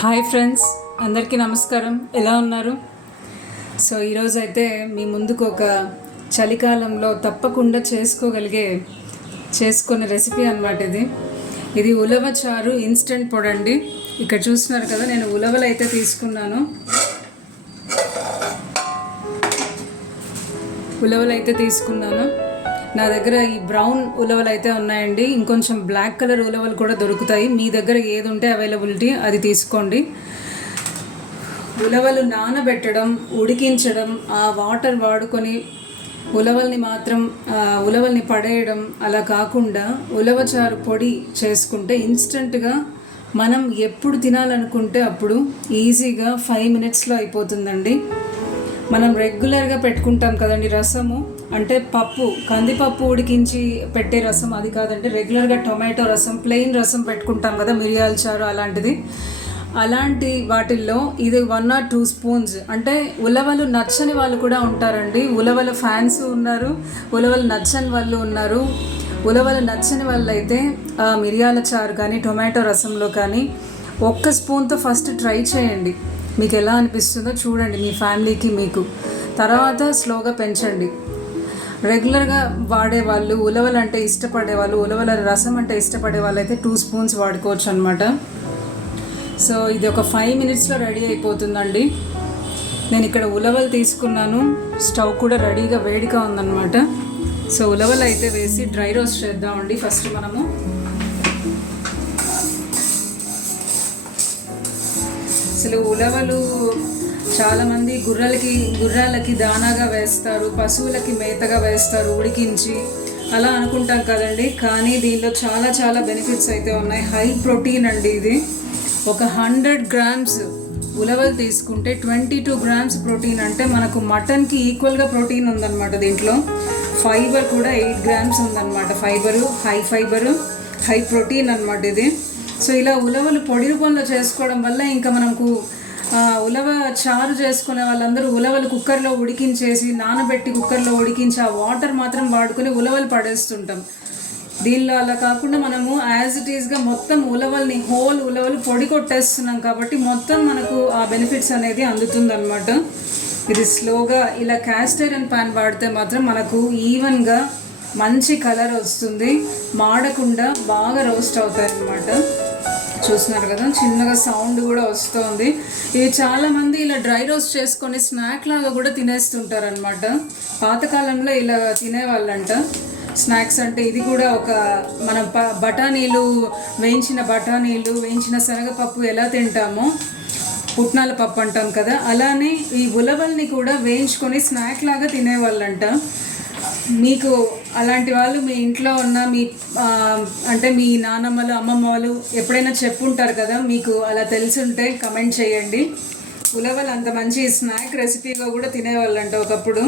Hi friends, అందరికీ నమస్కారం. ఎలా ఉన్నారు? సో ఈరోజు అయితే మీ ముందుకు ఒక చలికాలంలో తప్పకుండా చేసుకునే రెసిపీ అన్నమాట. ఇది ఉలవ చారు ఇన్స్టెంట్ పొడి అండి. ఇక్కడ చూస్తున్నారు కదా, నేను ఉలవలు అయితే తీసుకున్నాను. నా దగ్గర ఈ బ్రౌన్ ఉలవలు అయితే ఉన్నాయండి. ఇంకొంచెం బ్లాక్ కలర్ ఉలవలు కూడా దొరుకుతాయి. మీ దగ్గర ఏది ఉంటే అవైలబిలిటీ అది తీసుకోండి. ఉలవలు నానబెట్టడం, ఉడికించడం, ఆ వాటర్ వాడుకొని ఉలవల్ని పడేయడం అలా కాకుండా ఉలవచారు పొడి చేసుకుంటే ఇన్స్టెంట్గా మనం ఎప్పుడు తినాలనుకుంటే అప్పుడు ఈజీగా 5 మినిట్స్లో అయిపోతుందండి. మనం రెగ్యులర్గా పెట్టుకుంటాం కదండి రసము, అంటే కందిపప్పు ఉడికించి పెట్టే రసం అది కాదండి. రెగ్యులర్గా టొమాటో రసం, ప్లెయిన్ రసం పెట్టుకుంటాం కదా, మిరియాల చారు అలాంటిది. అలాంటి వాటిల్లో ఇది 1 or 2 స్పూన్స్. అంటే ఉలవలు నచ్చని వాళ్ళు కూడా ఉంటారండి. ఉలవల ఫ్యాన్స్ ఉన్నారు, ఉలవలు నచ్చని వాళ్ళు ఉన్నారు. ఉలవలు నచ్చని వాళ్ళు అయితే మిరియాల చారు కానీ టొమాటో రసంలో కానీ 1 స్పూన్తో ఫస్ట్ ట్రై చేయండి. మీకు ఎలా అనిపిస్తుందో చూడండి, మీ ఫ్యామిలీకి మీకు. తర్వాత స్లోగా పెంచండి. రెగ్యులర్గా వాడేవాళ్ళు, ఉలవలు అంటే ఇష్టపడేవాళ్ళు, ఉలవల రసం అంటే ఇష్టపడే వాళ్ళు అయితే 2 స్పూన్స్ వాడుకోవచ్చు అనమాట. సో ఇది ఒక 5 మినిట్స్లో రెడీ అయిపోతుందండి. నేను ఇక్కడ ఉలవలు తీసుకున్నాను. స్టవ్ కూడా రెడీగా వేడిగా ఉందన్నమాట. సో ఉలవలు అయితే వేసి డ్రై రోస్ట్ చేద్దామండి. ఫస్ట్ మనము అసలు ఉలవలు చాలామంది గుర్రాలకి దానాగా వేస్తారు, పశువులకి మేతగా వేస్తారు ఉడికించి, అలా అనుకుంటాం కదండి. కానీ దీనిలో చాలా చాలా బెనిఫిట్స్ అయితే ఉన్నాయి. హై ప్రోటీన్ అండి ఇది. ఒక 100 గ్రామ్స్ ఉలవలు తీసుకుంటే 22 గ్రామ్స్ ప్రోటీన్, అంటే మనకు మటన్కి ఈక్వల్గా ప్రోటీన్ ఉందన్నమాట. దీంట్లో ఫైబర్ కూడా 8 గ్రామ్స్ ఉందన్నమాట. హై ప్రోటీన్ అన్నమాట ఇది. సో ఇలా ఉలవలు పొడి రూపంలో చేసుకోవడం వల్ల ఇంకా మనకు ఉలవ చారు చేసుకునే వాళ్ళందరూ ఉలవలు కుక్కర్లో ఉడికించేసి నానబెట్టి కుక్కర్లో ఉడికించి ఆ వాటర్ మాత్రం వాడుకొని ఉలవలు పడేస్తుంటాం. దీనిలో అలా కాకుండా మనము యాజ్ ఇట్ ఈస్గా మొత్తం ఉలవలు పొడి కొట్టేస్తున్నాం కాబట్టి మొత్తం మనకు ఆ బెనిఫిట్స్ అనేది అందుతుందన్నమాట. ఇది స్లోగా ఇలా క్యాస్ట్ ఐరన్ ప్యాన్ వాడితే మాత్రం మనకు ఈవెన్గా మంచి కలర్ వస్తుంది, మాడకుండా బాగా రోస్ట్ అవుతాయి అన్నమాట. చూస్తున్నారు కదా, చిన్నగా సౌండ్ కూడా వస్తుంది. ఇవి చాలామంది ఇలా డ్రై రోస్ట్ చేసుకొని స్నాక్ లాగా కూడా తినేస్తుంటారు అనమాట. పాతకాలంలో ఇలా తినేవాళ్ళంట స్నాక్స్ అంటే. ఇది కూడా ఒక మన వేయించిన శనగపప్పు ఎలా తింటామో, పుట్నాల పప్పు అంటాం కదా, అలానే ఈ ఉలవల్ని కూడా వేయించుకొని స్నాక్ లాగా తినేవాళ్ళంట. మీకు అలాంటి వాళ్ళు మీ ఇంట్లో ఉన్న అంటే మీ నానమ్మలు, అమ్మమ్మ వాళ్ళు ఎప్పుడైనా చెప్పుంటారు కదా, మీకు అలా తెలిసి కమెంట్ చేయండి. ఉలవలు అంత మంచి స్నాక్ రెసిపీగా కూడా తినేవాళ్ళంట ఒకప్పుడు.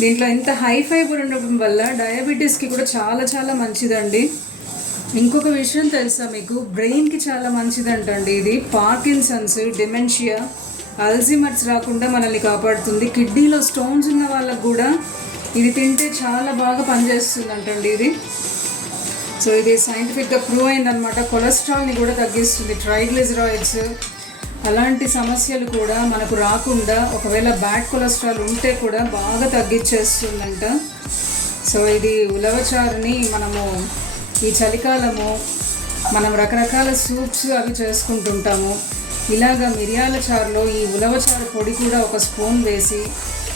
దీంట్లో ఇంత హై ఫైబర్ ఉండడం వల్ల డయాబెటీస్కి కూడా చాలా చాలా మంచిదండి. ఇంకొక విషయం తెలుసా మీకు, బ్రెయిన్కి చాలా మంచిదంటండి ఇది. పార్కిన్సన్స్, డిమెన్షియా, అల్జీమర్స్ రాకుండా మనల్ని కాపాడుతుంది. కిడ్నీలో స్టోన్స్ ఉన్న వాళ్ళకు కూడా ఇది తింటే చాలా బాగా పనిచేస్తుందంటండి ఇది. సో ఇది సైంటిఫిక్గా ప్రూవ్ అయిందనమాట. కొలెస్ట్రాల్ని కూడా తగ్గిస్తుంది, ట్రైగ్లిజరాయిడ్స్ అలాంటి సమస్యలు కూడా మనకు రాకుండా, ఒకవేళ బ్యాడ్ కొలెస్ట్రాల్ ఉంటే కూడా బాగా తగ్గించేస్తుందంట. సో ఇది ఉలవచారుని మనము ఈ చలికాలము మనం రకరకాల సూప్స్ అవి చేసుకుంటుంటాము. ఇలాగ మిరియాల చారులో ఈ ఉలవచారు పొడి కూడా 1 స్పూన్ వేసి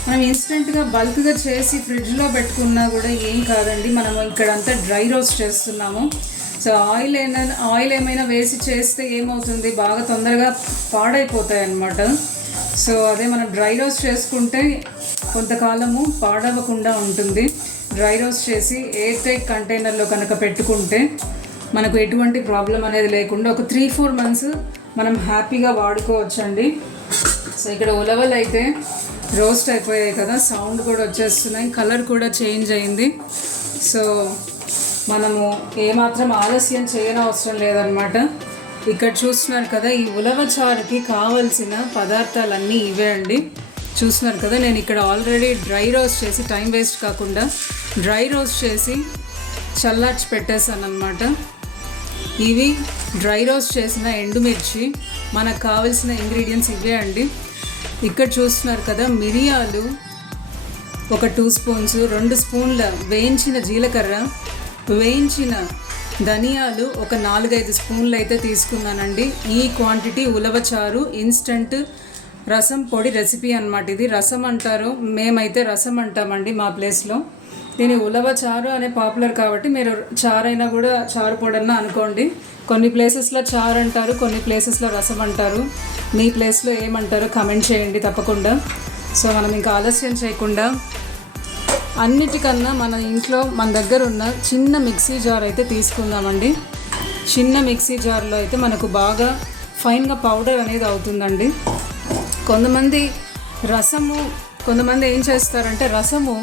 మనం ఇన్స్టెంట్గా బల్క్గా చేసి ఫ్రిడ్జ్లో పెట్టుకున్నా కూడా ఏం కాదండి. మనము ఇక్కడంతా డ్రై రోస్ట్ చేస్తున్నాము. సో ఆయిల్ ఏమైనా వేసి చేస్తే ఏమవుతుంది, బాగా తొందరగా పాడైపోతాయి అన్నమాట. సో అదే మనం డ్రై రోస్ట్ చేసుకుంటే కొంతకాలము పాడవకుండా ఉంటుంది. డ్రై రోస్ట్ చేసి ఎయిర్ టైట్ కంటైనర్లో కనుక పెట్టుకుంటే మనకు ఎటువంటి ప్రాబ్లం అనేది లేకుండా ఒక 3-4 మంత్స్ మనం హ్యాపీగా వాడుకోవచ్చండి. సో ఇక్కడ ఉలవలు అయితే రోస్ట్ అయిపోయాయి కదా, సౌండ్ కూడా వచ్చేస్తున్నాయి, కలర్ కూడా చేంజ్ అయింది. సో మనము ఏమాత్రం ఆలస్యం చేయనవసరం లేదనమాట. ఇక్కడ చూస్తున్నారు కదా, ఈ ఉలవ చారుకి కావలసిన పదార్థాలన్నీ ఇవే అండి. చూస్తున్నారు కదా, నేను ఇక్కడ ఆల్రెడీ డ్రై రోస్ట్ చేసి, టైం వేస్ట్ కాకుండా డ్రై రోస్ట్ చేసి చల్లార్చి పెట్టేశాను అనమాట. ఇవి డ్రై రోస్ట్ చేసిన ఎండుమిర్చి. మనకు కావాల్సిన ఇంగ్రీడియంట్స్ ఇవే అండి. ఇక్కడ చూస్తున్నారు కదా, మిరియాలు ఒక 2 స్పూన్స్, 2 స్పూన్ల వేయించిన జీలకర్ర, వేయించిన ధనియాలు ఒక 4-5 స్పూన్లు అయితే తీసుకున్నానండి. ఈ క్వాంటిటీ ఉలవచారు ఇన్స్టంట్ రసం పొడి రెసిపీ అన్నమాట. ఇది రసం అంటారు, మేమైతే రసం అంటామండి మా ప్లేస్లో. దీని ఉలవచారు అనే పాపులర్ కాబట్టి మీరు చారు అయినా కూడా చారు పొడన్నా అనుకోండి. కొన్ని ప్లేసెస్లో చారు అంటారు, కొన్ని ప్లేసెస్లో రసం అంటారు. మీ ప్లేస్లో ఏమంటారో కమెంట్ చేయండి తప్పకుండా. సో మనం ఇంకా ఆలస్యం చేయకుండా అన్నిటికన్నా మన ఇంట్లో మన దగ్గర ఉన్న చిన్న మిక్సీ జార్ అయితే తీసుకుందామండి. చిన్న మిక్సీ జార్లో అయితే మనకు బాగా ఫైన్గా పౌడర్ అనేది అవుతుందండి. కొంతమంది ఏం చేస్తారంటే రసము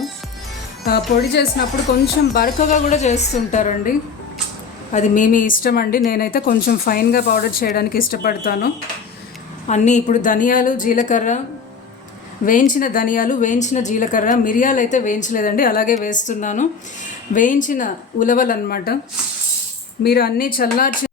పొడి చేసినప్పుడు కొంచెం బరకగా కూడా చేస్తుంటారండి. అది మీ ఇష్టం అండి. నేనైతే కొంచెం ఫైన్గా పౌడర్ చేయడానికి ఇష్టపడతాను. అన్నీ ఇప్పుడు ధనియాలు, జీలకర్ర, వేయించిన ధనియాలు, వేయించిన జీలకర్ర, మిరియాలు అయితే వేయించలేదండి, అలాగే వేస్తున్నాను. వేయించిన ఉలవలు అన్నమాట. మీరు అన్నీ చల్లార్చి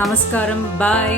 నమస్కారం, బాయ్.